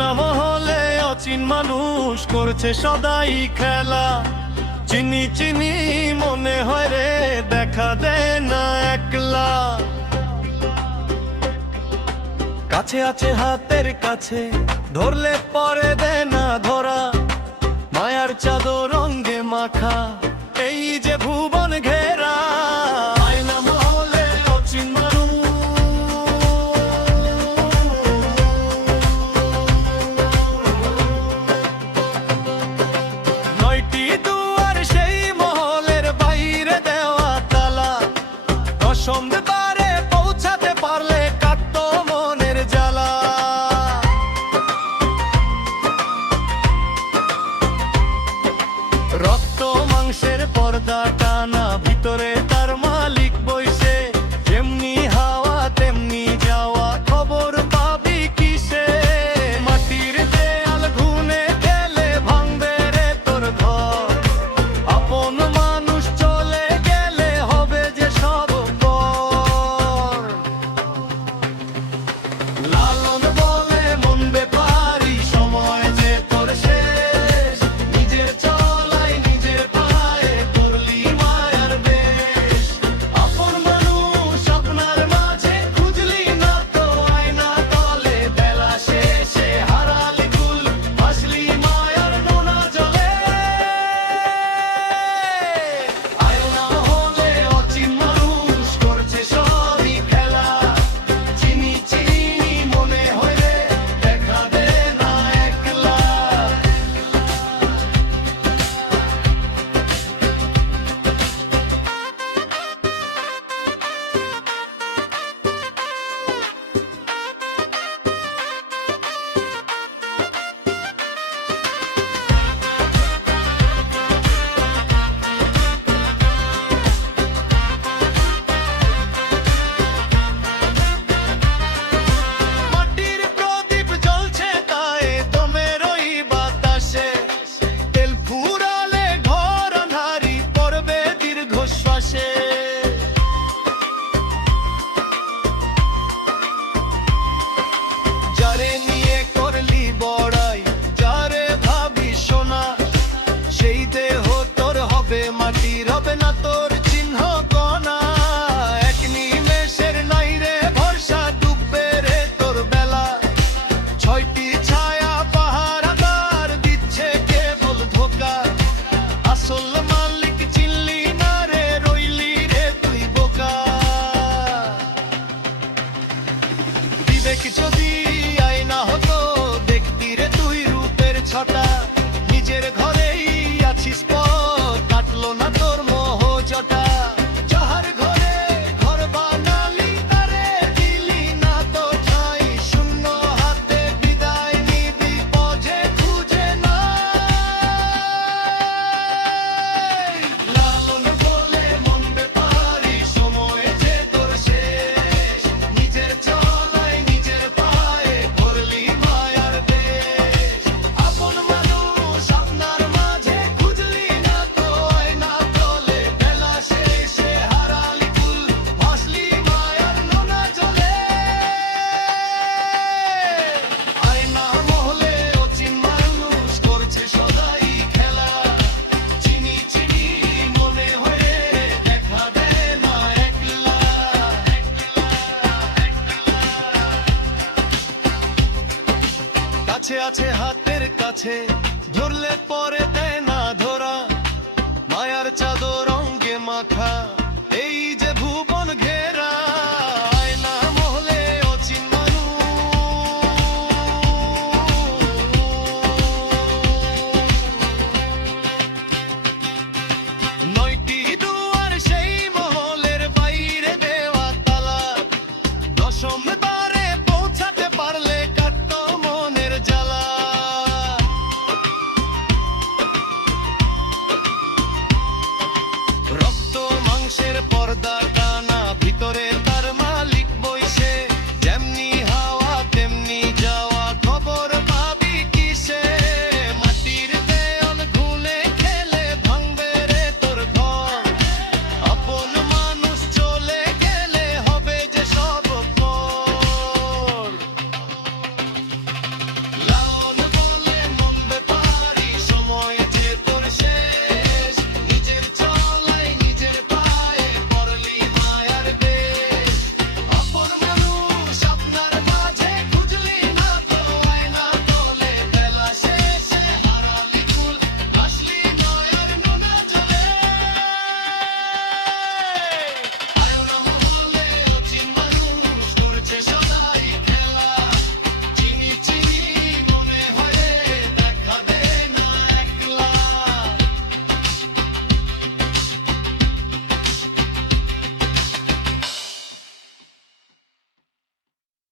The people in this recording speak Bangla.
আয়না মহলে অচিন মানুষ করছে সদাই খেলা, চিনি চিনি মনে হয় রে, দেখা দেয় না একলা। কাছে আছে হাতের কাছে, ধরলে পরে দেয় না ধরা, মায়ার চাদর রঙে মাখা, এই যে ভুবন ঘেরা। আয়না মহলে অচিন মানুষ, নয়টি দুয়ার সেই মহলের বাইরে দেওয়া তালা, দশম দ্বারে পৌঁছাতে পারলে কাটত মনের জ্বালা। রক্ত মাংসের পর্দা টানা, ভিতরে তার মালিক বইসে, যেমনি হাওয়া তেমনি যাওয়া, খবর পাবি কিসে? মাটির দেয়াল ঘুনে গেলে ভাঙবে রে তোর ঘর, আপন মানুষ চলে গেলে হবে যে সব পর। লালন বলে মন বেপারি, সময় যে তোর শেষ, নিজের চলাই নিজের পায়ে করলি মায়ার বেশ। আপন মানুষ আপনার মাঝে খুঁজলি না তো আয়না তলে, বেলা শেষে হারালি কুল, ভাসলি মায়ার নোনা জলে। আয়না হলে অচিন মানুষ করছে সবই খেলা, চিনি চিনি মনে হয় রে, দেখা দে না একলা। মাটির প্রদীপ জ্বলছে তাই দমের ওই বাতাসে, তেল ফুরালে ঘর আঁধারি পড়বে দীর্ঘশ্বাসে। যারে নিয়ে করলি বড়াই, যারে ভাবি সোনা, সেই দেহ তোর হবে মাটির, হবে না তোর চিহ্ন কণা। এক নিমেষের নাই রে ভরসা, ডুববে রে তোর বেলা। ছয়টি ছায়া পাহারাদার দিচ্ছে কেবল ধোকা, আসল মালিক চিনলি না রে, রইলি রে তুই বোকা। বিবেক যদি আয়না হতো, দেখতি রে তুই রূপের ছটা, নিজের ঘরেই আছিস পর, কাটলো না তোর মোহ জটা। যাহার ঘরে ঘর বানালি, তারে দিলি না তো ঠাঁই, শূন্য হাতে বিদায় নিবি বোঝে খুঁজে নাই। লালন বলে মন বেপারি, সময় যে তোর শেষ, নিজের চলাই নিজের পায়ে করলি মায়ার বেশ। আপন মানুষ আপনার মাঝে খুঁজলি না তো আয়না তলে, বেলা শেষে হারালি কুল, ভাসলি মায়ার নোনা জলে। আয়না মহলে অচিন মানুষ করছে সদাই খেলা, চিনি চিনি মনে হয় রে, দেখা দেয় না একলা। কাছে আছে হাতের কাছে, ধরলে পরে দেয় না ধরা, মায়ার চাদর রঙে মাখা, এই যে ভুবন ঘেরা। আয়না মহলে অচিন মানুষ, নয়টি দুয়ার সেই মহলের বাইরে দেওয়া তালা, দশম দ্বারে পৌঁছাতে পারলে কাটত মনের জ্বালা। রক্ত মাংসের পর্দা